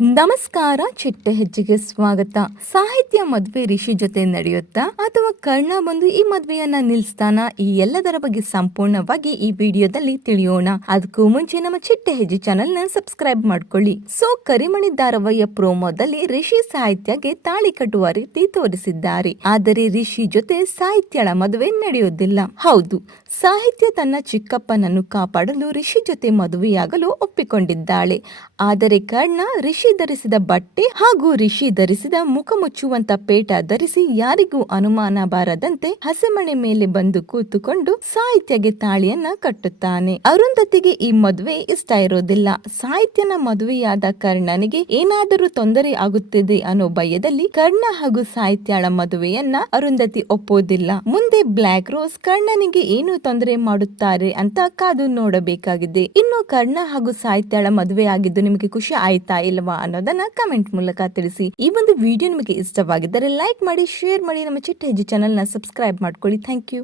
ನಮಸ್ಕಾರ, ಚಿಟ್ಟೆ ಹೆಜ್ಜೆಗೆ ಸ್ವಾಗತ. ಸಾಹಿತ್ಯ ಮದ್ವೆ ರಿಷಿ ಜೊತೆ ನಡೆಯುತ್ತಾ ಅಥವಾ ಕರ್ಣ ಬಂದು ಈ ಮದ್ವೆಯನ್ನ ನಿಲ್ಸ್ತಾನ? ಈ ಎಲ್ಲದರ ಬಗ್ಗೆ ಸಂಪೂರ್ಣವಾಗಿ ಈ ವಿಡಿಯೋದಲ್ಲಿ ತಿಳಿಯೋಣ. ಅದಕ್ಕೂ ಮುಂಚೆ ನಮ್ಮ ಚಿಟ್ಟೆ ಹೆಜ್ಜೆ ಚಾನೆಲ್ ನ ಸಬ್ಸ್ಕ್ರೈಬ್ ಮಾಡ್ಕೊಳ್ಳಿ. ಕರಿಮಣಿ ಧಾರಾವಾಹಿಯ ಪ್ರೋಮೋದಲ್ಲಿ ರಿಷಿ ಸಾಹಿತ್ಯಗೆ ತಾಳಿ ಕಟ್ಟುವ ರೀತಿ ತೋರಿಸಿದ್ದಾರೆ. ಆದರೆ ರಿಷಿ ಜೊತೆ ಸಾಹಿತ್ಯಳ ಮದುವೆ ನಡೆಯುವುದಿಲ್ಲ. ಹೌದು, ಸಾಹಿತ್ಯ ತನ್ನ ಚಿಕ್ಕಪ್ಪನನ್ನು ಕಾಪಾಡಲು ರಿಷಿ ಜೊತೆ ಮದುವೆಯಾಗಲು ಒಪ್ಪಿಕೊಂಡಿದ್ದಾಳೆ. ಆದರೆ ಕರ್ಣ ರಿಷಿ ಧರಿಸಿದ ಬಟ್ಟೆ ಹಾಗೂ ರಿಷಿ ಧರಿಸಿದ ಮುಖ ಮುಚ್ಚುವಂತ ಪೇಟ ಧರಿಸಿ ಯಾರಿಗೂ ಅನುಮಾನ ಬಾರದಂತೆ ಹಸೆಮಣೆ ಮೇಲೆ ಬಂದು ಕೂತುಕೊಂಡು ಸಾಹಿತ್ಯಗೆ ತಾಳಿಯನ್ನ ಕಟ್ಟುತ್ತಾನೆ. ಅರುಂಧತಿಗೆ ಈ ಮದುವೆ ಇಷ್ಟ ಇರೋದಿಲ್ಲ. ಸಾಹಿತ್ಯನ ಮದುವೆಯಾದ ಕರ್ಣನಿಗೆ ಏನಾದರೂ ತೊಂದರೆ ಆಗುತ್ತಿದೆ ಅನ್ನೋ ಭಯದಲ್ಲಿ ಕರ್ಣ ಹಾಗೂ ಸಾಹಿತ್ಯಳ ಮದುವೆಯನ್ನ ಅರುಂಧತಿ ಒಪ್ಪೋದಿಲ್ಲ. ಮುಂದೆ ಬ್ಲ್ಯಾಕ್ ರೋಸ್ ಕರ್ಣನಿಗೆ ಏನು ತೊಂದರೆ ಮಾಡುತ್ತಾರೆ ಅಂತ ಕಾದು ನೋಡಬೇಕಾಗಿದೆ. ಇನ್ನು ಕರ್ಣ ಹಾಗೂ ಸಾಹಿತ್ಯಳ ಮದುವೆ ಆಗಿದ್ದು ನಿಮಗೆ ಖುಷಿ ಆಯ್ತಾ ಇಲ್ವಾ ಅನ್ನೋದನ್ನ ಕಮೆಂಟ್ ಮೂಲಕ ತಿಳಿಸಿ. ಈ ಒಂದು ವಿಡಿಯೋ ನಿಮಗೆ ಇಷ್ಟವಾಗಿದ್ದರೆ ಲೈಕ್ ಮಾಡಿ, ಶೇರ್ ಮಾಡಿ, ನಮ್ಮ ಚಿಟ್ಟೆ ಹೆಜ್ಜೆ ಚಾನೆಲ್ ನ ಸಬ್ಸ್ಕ್ರೈಬ್ ಮಾಡ್ಕೊಳ್ಳಿ. Thank you.